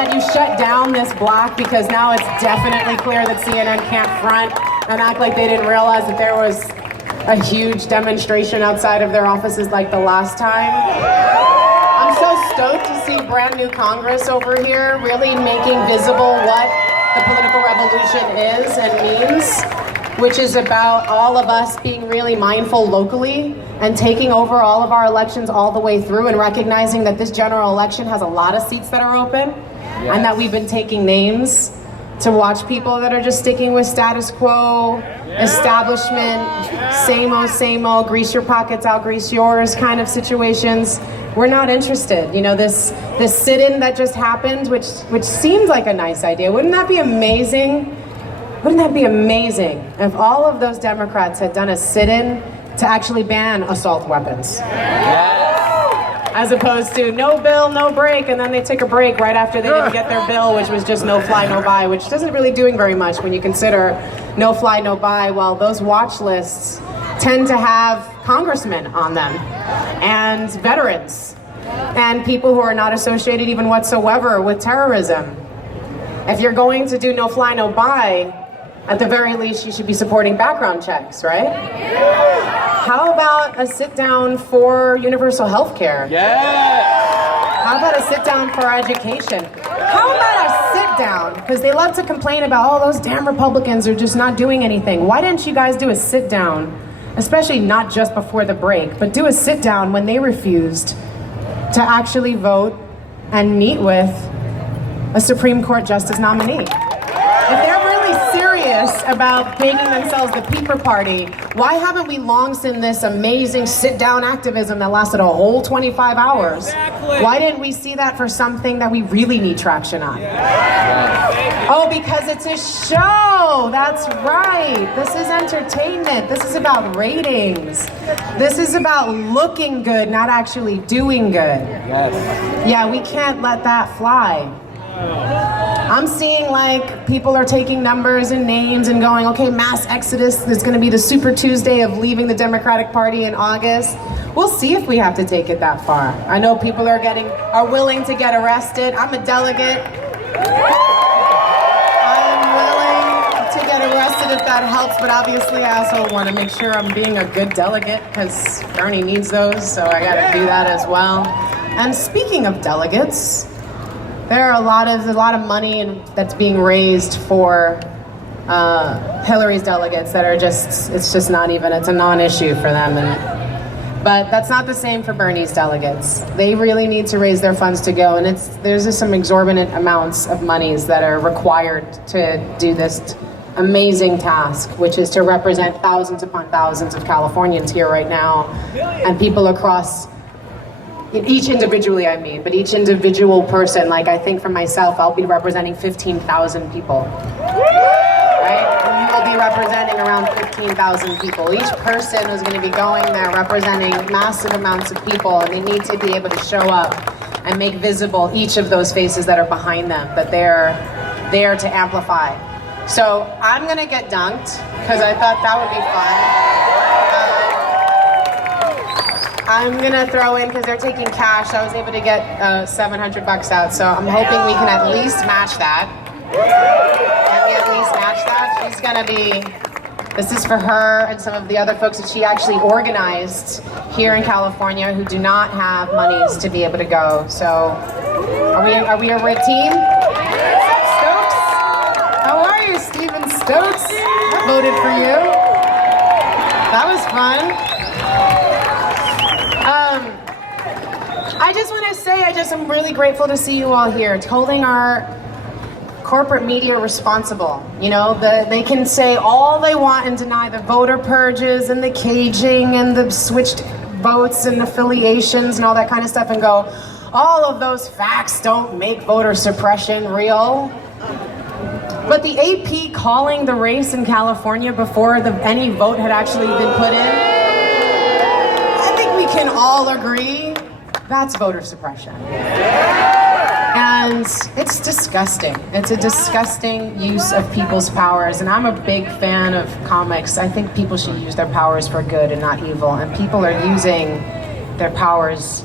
glad you shut down this block, because now it's definitely clear that CNN can't front and act like they didn't realize that there was a huge demonstration outside of their offices like the last time. I'm so stoked to see brand new Congress over here really making visible what the political revolution is and means, which is about all of us being really mindful locally and taking over all of our elections all the way through, and recognizing that this general election has a lot of seats that are open. Yes. And that we've been taking names to watch people that are just sticking with status quo, establishment, same old, grease your pockets, I'll grease yours kind of situations. We're not interested. You know, this sit-in that just happened, which seemed like a nice idea. Wouldn't that be amazing? Wouldn't that be amazing if all of those Democrats had done a sit-in to actually ban assault weapons? Yes. As opposed to no bill, no break, and then they took a break right after they didn't get their bill, which was just no fly, no buy, which doesn't really doing very much when you consider no fly, no buy. Well, those watch lists tend to have congressmen on them, and veterans, and people who are not associated even whatsoever with terrorism. If you're going to do no fly, no buy, at the very least, you should be supporting background checks, right? How about a sit-down for universal health care? Yes! How about a sit-down for education? How about a sit-down? Because they love to complain about, oh, those damn Republicans are just not doing anything. Why didn't you guys do a sit-down, especially not just before the break, but do a sit-down when they refused to actually vote and meet with a Supreme Court Justice nominee? If they're really serious about making themselves the Peeper Party, why haven't we long seen this amazing sit-down activism that lasted a whole 25 hours? Exactly. Why didn't we see that for something that we really need traction on? Yeah. Oh, because it's a show! That's right! This is entertainment. This is about ratings. This is about looking good, not actually doing good. Yes. Yeah, we can't let that fly. I'm seeing like people are taking numbers and names and going, okay, mass exodus is going to be the Super Tuesday of leaving the Democratic Party in August. We'll see if we have to take it that far. I know people are willing to get arrested. I'm a delegate. I'm willing to get arrested if that helps, but obviously I also want to make sure I'm being a good delegate, because Bernie needs those, so I got to do that as well. And speaking of delegates, there are a lot of money that's being raised for Hillary's delegates that are it's just not even, it's a non-issue for them. But that's not the same for Bernie's delegates. They really need to raise their funds to go, and there's just some exorbitant amounts of monies that are required to do this amazing task, which is to represent thousands upon thousands of Californians here right now, and people across, each individually I mean, but each individual person, like I think for myself, I'll be representing 15,000 people, right? You will be representing around 15,000 people. Each person is going to be going there representing massive amounts of people, and they need to be able to show up and make visible each of those faces that are behind them, that they're there to amplify. So I'm going to get dunked, because I thought that would be fun. I'm going to throw in, because they're taking cash, I was able to get $700 out, so I'm hoping we can at least match that. Can we at least match that? She's going to be, this is for her and some of the other folks that she actually organized here in California who do not have monies to be able to go. So are we a red team? Stokes? How are you, Stephen Stokes? I voted for you. That was fun. I just want to say, I'm really grateful to see you all here, holding our corporate media responsible. You know, they can say all they want and deny the voter purges and the caging and the switched votes and affiliations and all that kind of stuff, and go, all of those facts don't make voter suppression real. But the AP calling the race in California before any vote had actually been put in, I think we can all agree that's voter suppression. And it's disgusting. It's a disgusting use of people's powers. And I'm a big fan of comics. I think people should use their powers for good and not evil. And people are using their powers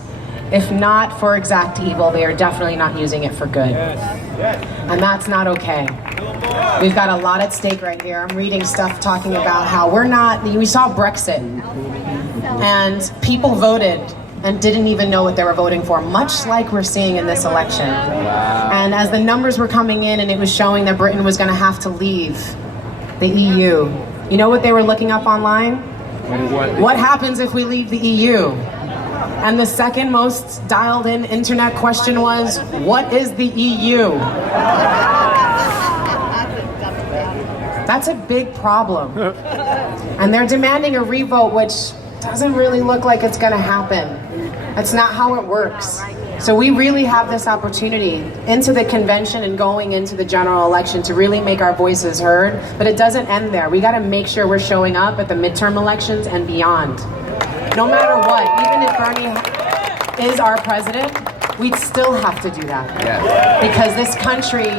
If not for exact evil, they are definitely not using it for good. And that's not okay. We've got a lot at stake right here. I'm reading stuff talking about how we saw Brexit, and people voted and didn't even know what they were voting for, much like we're seeing in this election. And as the numbers were coming in and it was showing that Britain was going to have to leave the EU, you know what they were looking up online? What happens if we leave the EU? And the second most dialed in internet question was, what is the EU? That's a big problem. And they're demanding a revote, which doesn't really look like it's gonna happen. That's not how it works. So we really have this opportunity into the convention and going into the general election to really make our voices heard, but it doesn't end there. We gotta make sure we're showing up at the midterm elections and beyond. No matter what, even if Bernie is our president, we'd still have to do that. Yes. Because this country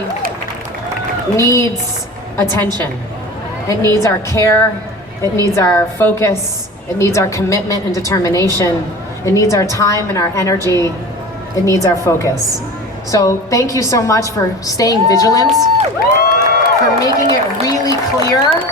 needs attention. It needs our care, it needs our focus, it needs our commitment and determination, it needs our time and our energy, it needs our focus. So thank you so much for staying vigilant, for making it really clear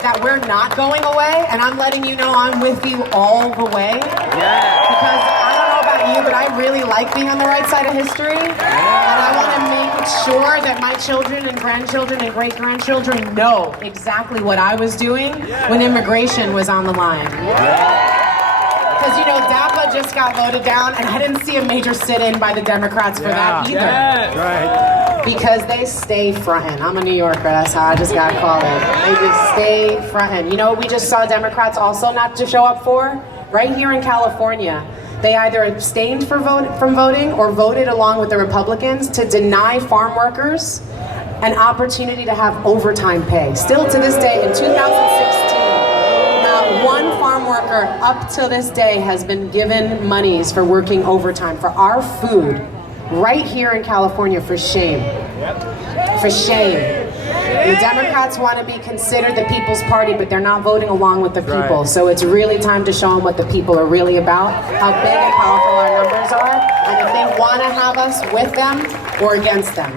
that we're not going away, and I'm letting you know I'm with you all the way. Yeah. Because I don't know about you, but I really like being on the right side of history, and I want to make sure that my children and grandchildren and great-grandchildren know exactly what I was doing when immigration was on the line. Because, you know, DAPA just got voted down, and I didn't see a major sit-in by the Democrats for that either. Yeah. Right. Because they stay frontin'. I'm a New Yorker, that's how I just got called it. They just stay frontin'. You know what we just saw Democrats also not to show up for? Right here in California. They either abstained from voting or voted along with the Republicans to deny farm workers an opportunity to have overtime pay. Still to this day, in 2016, not one farm worker up till this day has been given monies for working overtime for our food right here in California. For shame. For shame. The Democrats want to be considered the people's party, but they're not voting along with the people. Right. So it's really time to show them what the people are really about, how big and powerful our numbers are, and if they want to have us with them or against them.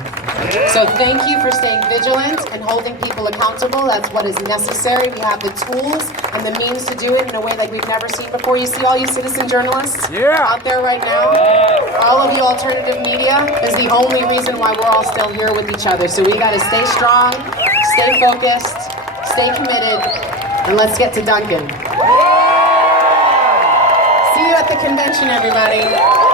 So thank you for staying vigilant and holding people accountable. That's what is necessary. We have the tools and the means to do it in a way like we've never seen before. You see all you citizen journalists out there right now? All of you alternative media is the only reason why we're all still here with each other. So we got to stay strong, stay focused, stay committed, and let's get to Duncan. See you at the convention, everybody.